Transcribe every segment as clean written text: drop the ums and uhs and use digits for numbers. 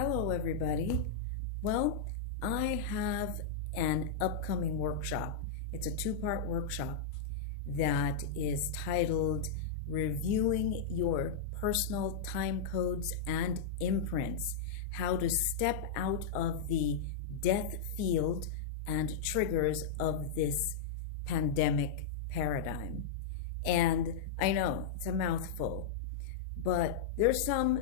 Hello, everybody. Well, I have an upcoming workshop. It's a two-part workshop that is titled Reviewing Your Personal Time Codes and Imprints, How to Step Out of the Death Field and Triggers of This Pandemic Paradigm. And I know it's a mouthful, but there's some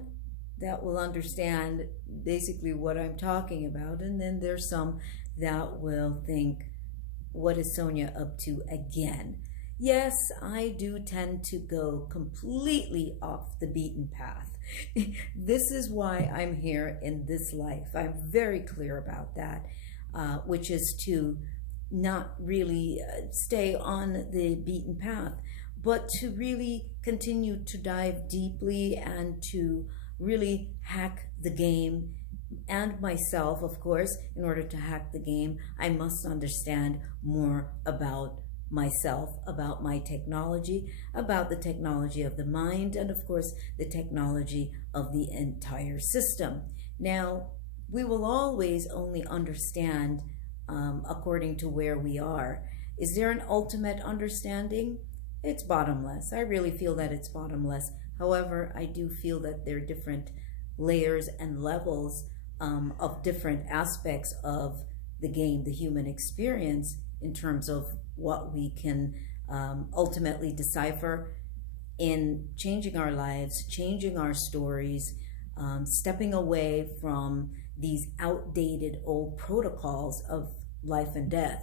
that will understand basically what I'm talking about, and then there's some that will think, what is Sonia up to again? Yes, I do tend to go completely off the beaten path. This is why I'm here in this life. I'm very clear about that, which is to not really stay on the beaten path, but to really continue to dive deeply and to really hack the game, and myself, of course. In order to hack the game, I must understand more about myself, about my technology, about the technology of the mind, and of course the technology of the entire system. Now, we will always only understand according to where we are. Is there an ultimate understanding? It's bottomless. I really feel that it's bottomless. However, I do feel that there are different layers and levels of different aspects of the game, the human experience, in terms of what we can ultimately decipher in changing our lives, changing our stories, stepping away from these outdated old protocols of life and death.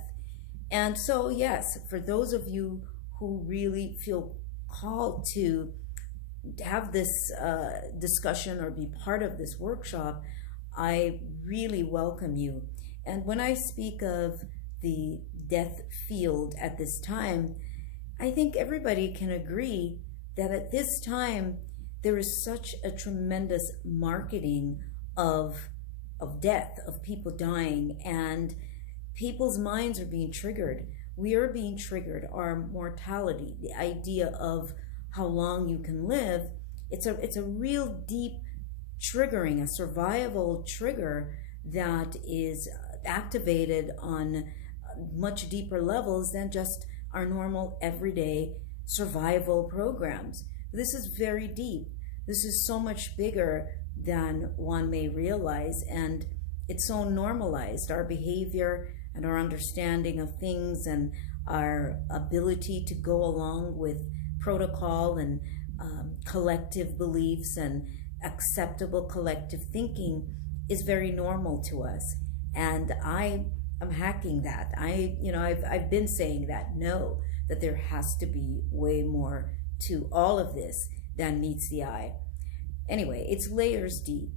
And so, yes, for those of you who really feel called to have this discussion or be part of this workshop, I really welcome you. And when I speak of the death field at this time, I think everybody can agree that at this time there is such a tremendous marketing of death, of people dying, and people's minds are being triggered. We are being triggered. Our mortality, the idea of how long you can live, it's a real deep triggering, a survival trigger that is activated on much deeper levels than just our normal everyday survival programs. This is very deep. This is so much bigger than one may realize, and it's so normalized. Our behavior and our understanding of things and our ability to go along with protocol and collective beliefs and acceptable collective thinking is very normal to us. And I am hacking that. I've been saying that, no, that there has to be way more to all of this than meets the eye. Anyway, it's layers deep,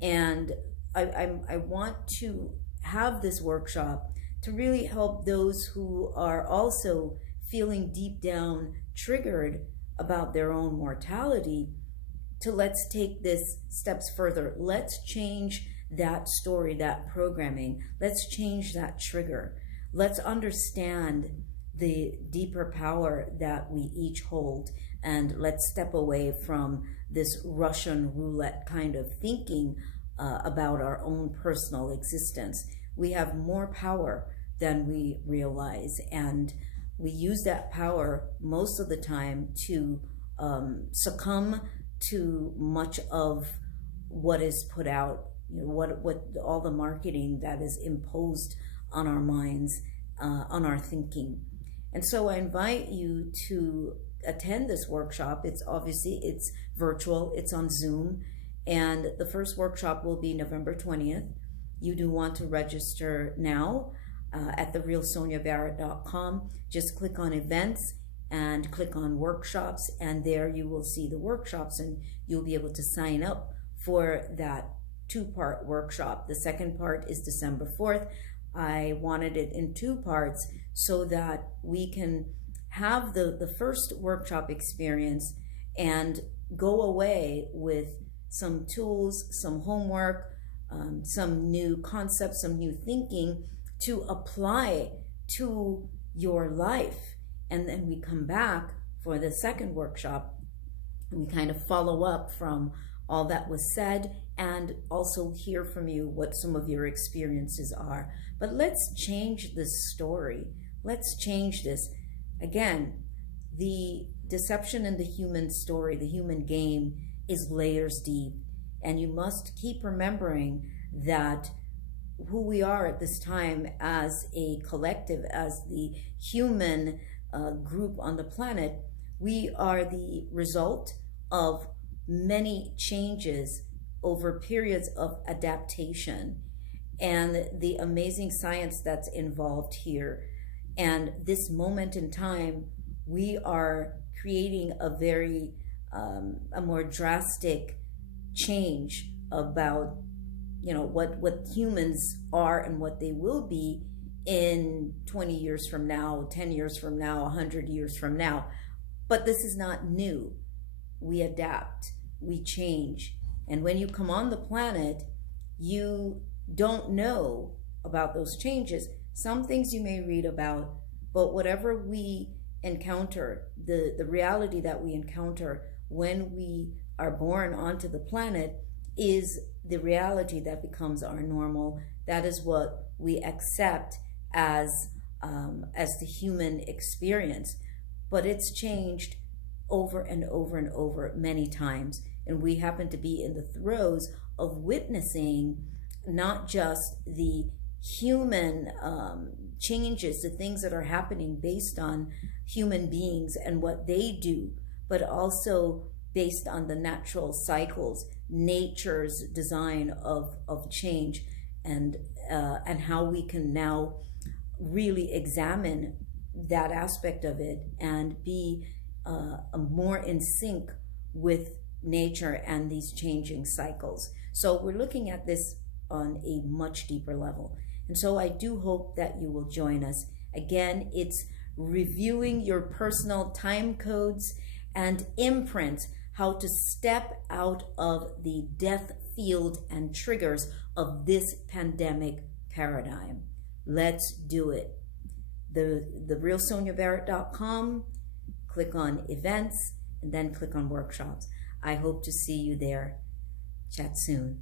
and I want to have this workshop to really help those who are also feeling deep down triggered about their own mortality, to let's take this steps further. Let's change that story, that programming. Let's change that trigger. Let's understand the deeper power that we each hold, and let's step away from this Russian roulette kind of thinking about our own personal existence. We have more power than we realize, and we use that power most of the time to succumb to much of what is put out, what all the marketing that is imposed on our minds, on our thinking. And so I invite you to attend this workshop. It's virtual, it's on Zoom, and the first workshop will be November 20th. You do want to register now at therealsoniabarrett.com. Just click on events and click on workshops, and there you will see the workshops, and you'll be able to sign up for that two-part workshop. The second part is December 4th. I wanted it in two parts so that we can have the first workshop experience and go away with some tools, some homework, some new concepts, some new thinking to apply to your life. And then we come back for the second workshop, and we kind of follow up from all that was said and also hear from you what some of your experiences are. But let's change this story. Let's change this. Again, the deception in the human story, the human game, is layers deep. And you must keep remembering that who we are at this time as a collective, as the human group on the planet, we are the result of many changes over periods of adaptation and the amazing science that's involved here. And this moment in time, we are creating a very, a more drastic change about, what humans are and what they will be in 20 years from now, 10 years from now, 100 years from now. But this is not new. We adapt, we change. And when you come on the planet, you don't know about those changes. Some things you may read about, but whatever we encounter, the reality that we encounter when we are born onto the planet is the reality that becomes our normal. That is what we accept as the human experience. But it's changed over and over and over many times. And we happen to be in the throes of witnessing not just the human changes, the things that are happening based on human beings and what they do, but also based on the natural cycles, nature's design of change, and how we can now really examine that aspect of it and be more in sync with nature and these changing cycles. So we're looking at this on a much deeper level. And so I do hope that you will join us. Again, it's reviewing your personal time codes and imprints, how to step out of the death field and triggers of this pandemic paradigm. Let's do it. therealsoniabarrett.com, click on events, and then click on workshops. I hope to see you there. Chat soon.